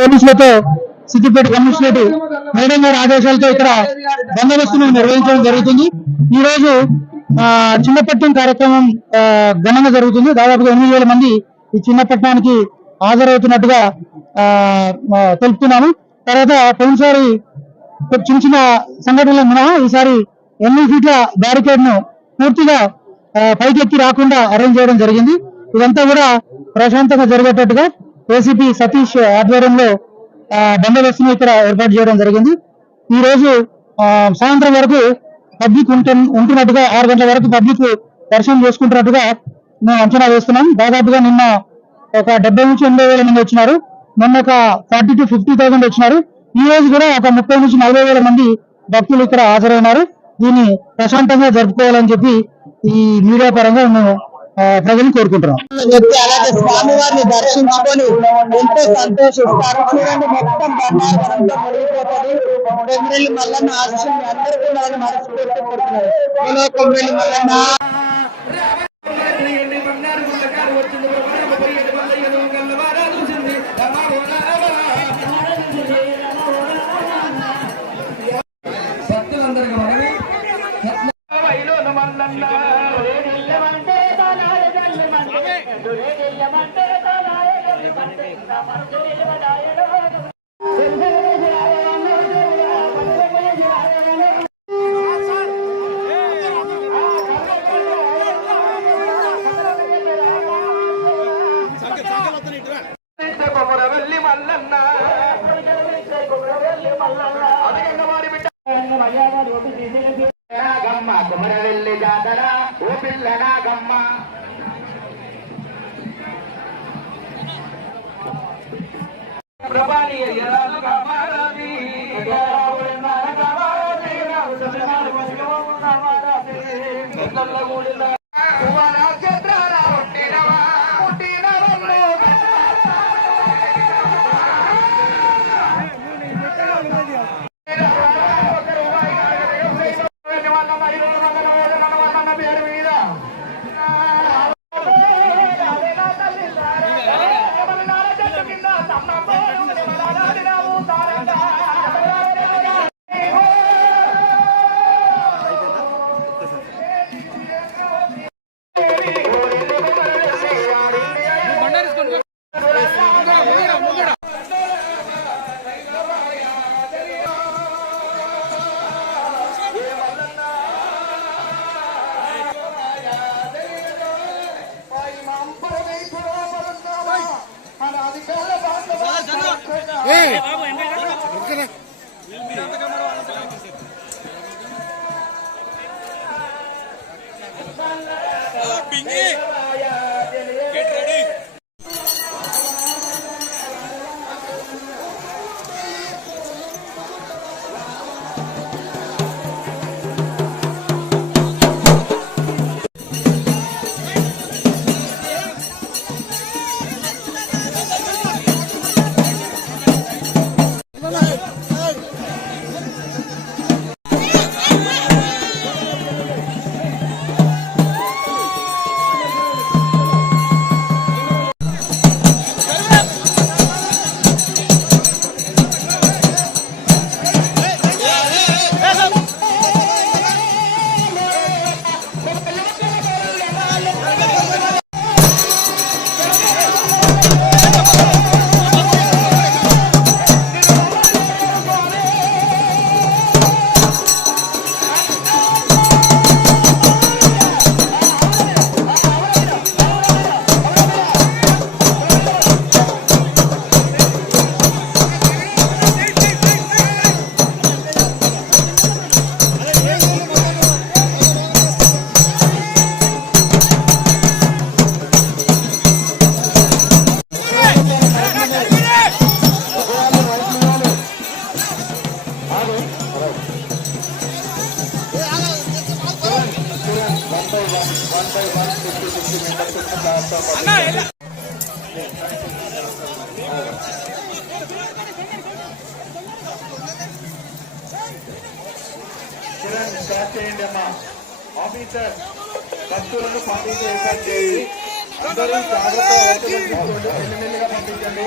పోలీసులతో Siddipet commissionerate madam గారి ఆదేశాలతో ఇక్కడ బందోబస్తును నిర్వహించడం జరుగుతుంది. ఈ రోజు చిన్నపట్నం కార్యక్రమం ఘనంగా జరుగుతుంది. దాదాపుగా 8,000 మంది ఈ చిన్నపట్నానికి హాజరవుతున్నట్టుగా తెలుపుతున్నాము. తర్వాత పోయినసారి చిన్న చిన్న సంఘటనలు మినహా ఈసారి 8 ఫీట్ల బ్యారికేడ్ ను పూర్తిగా పైకెత్తి రాకుండా అరేంజ్ చేయడం జరిగింది. ఇదంతా కూడా ప్రశాంతంగా జరిగేటట్టుగా ఏసీపీ సతీష్ ఆధ్వర్యంలో బందోబస్తును ఇక్కడ ఏర్పాటు చేయడం జరిగింది. ఈ రోజు సాయంత్రం వరకు పబ్లిక్ ఉంటున్నట్టుగా 6 గంటల వరకు పబ్లిక్ దర్శనం చేసుకుంటున్నట్టుగా మేము అంచనా వేస్తున్నాం. దాదాపుగా నిన్న ఒక 70 నుంచి 80,000 మంది వచ్చినారు. మొన్న ఒక 40,000 to 50,000 వచ్చినారు. ఈ రోజు కూడా ఒక 30,000 నుంచి 40,000 మంది భక్తులు ఇక్కడ హాజరైనారు. దీన్ని ప్రశాంతంగా జరుపుకోవాలని చెప్పి ఈ మీడియా పరంగా మేము ప్రజలను కోరుకుంటున్నాం. అలాగే స్వామివారిని దర్శించుకొని ఎంతో సంతోషిస్తారు. చూడండి, మొత్తం బండారంతో మునిగిపోతుంది. కొమ్మిరెల్లి మల్లన్న ఆశయం అందరూ కూడా మనస్ఫూర్తి కోరుతున్నారు. కొమ్మిరెల్లి మల్లన్న కుమరవెల్లి జాతర ఓ పిల్ల నాగమ్మ ప్రభాని స్టార్ట్ చేయండి అమ్మా. ఆఫీసర్ భక్తులను పంపించే ఏర్పాటు చేయండి. అందరూ జాగ్రత్తగా మెల్లిమెల్లిగా పంపించండి.